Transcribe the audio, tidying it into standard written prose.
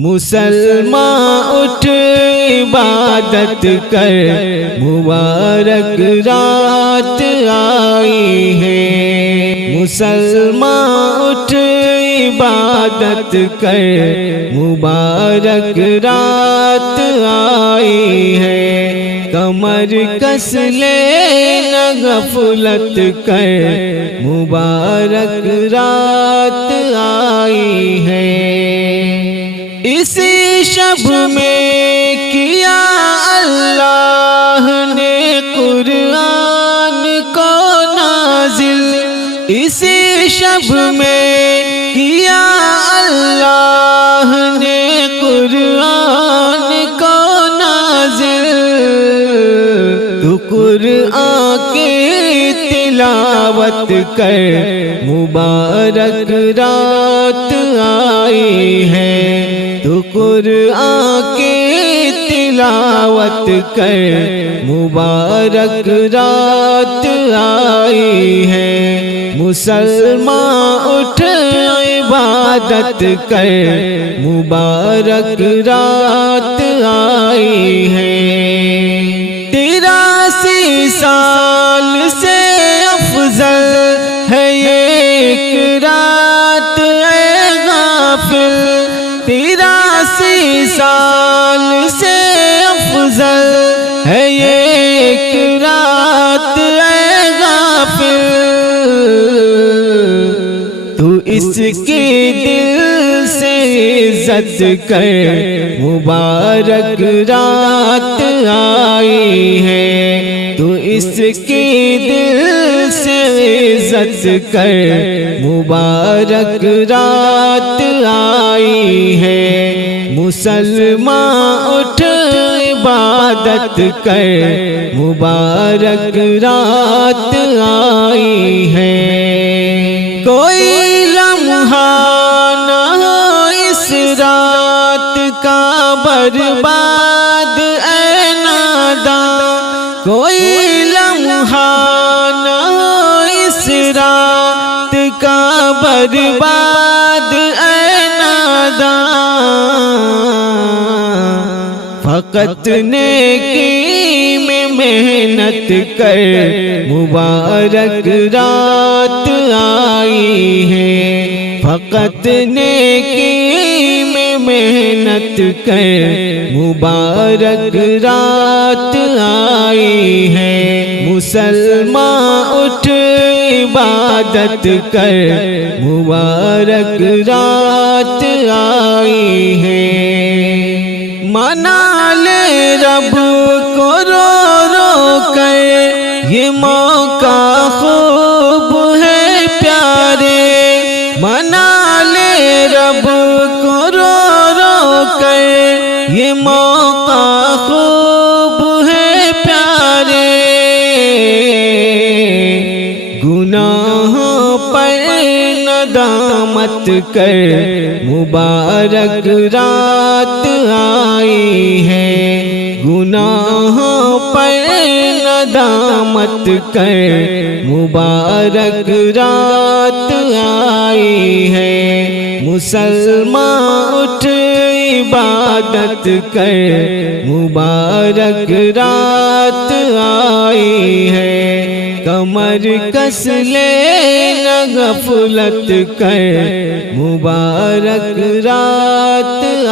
مسلمان اٹھ عبادت کر، مبارک رات آئی ہے۔ مسلمان اٹھ عبادت کر، مبارک رات آئی ہے۔ کمر کس لے نہ غفلت کر، مبارک رات آئی ہے۔ اسی شب میں کیا اللہ نے قرآن کو نازل، اسی شب میں کیا اللہ نے قرآن کو نازل۔ تو قرآن کی تلاوت کر، مبارک رات آئی ہے۔ تو قرآن کی تلاوت کر، مبارک رات آئی ہے۔ مسلمان اٹھ عبادت کر، مبارک رات آئی ہے۔ 83 سال سے افضل ہے ایک رات اے غافل، 83 سال سے افضل ہے ایک رات اے غافل۔ تو اس کی دل سے عزت کر، مبارک رات آئی ہے۔ تو اس کی دل سے عزت کر، مبارک رات آئی ہے۔ مسلمان اٹھ عبادت کر، مبارک رات آئی ہے۔ کوئی لمحہ نہ ہو اس رات کا برباد اے ناداں، کوئی لمحہ نہ ہو اس رات کا برباد اے ناداں۔ فقط نیکی میں محنت کر، مبارک رات آئی ہے۔ فقط نیکی میں محنت کر، مبارک رات آئی ہے۔ مسلمان اٹھ عبادت کر، مبارک رات آئی ہے۔ منا لے رب کو رو رو کر، یہ موقع خوب ہے پیارے۔ منا لے رب کو رو رو کر، یہ موقع خوب ہے پیارے۔ گناہوں پر ندامت کر، مبارک رات آئی ہے۔ گناہوں پر ندامت کر، مبارک رات آئی ہے۔ مسلمان اٹھ عبادت کر، مبارک رات آئی ہے۔ کمر کس لے نہ غفلت کر، مبارک رات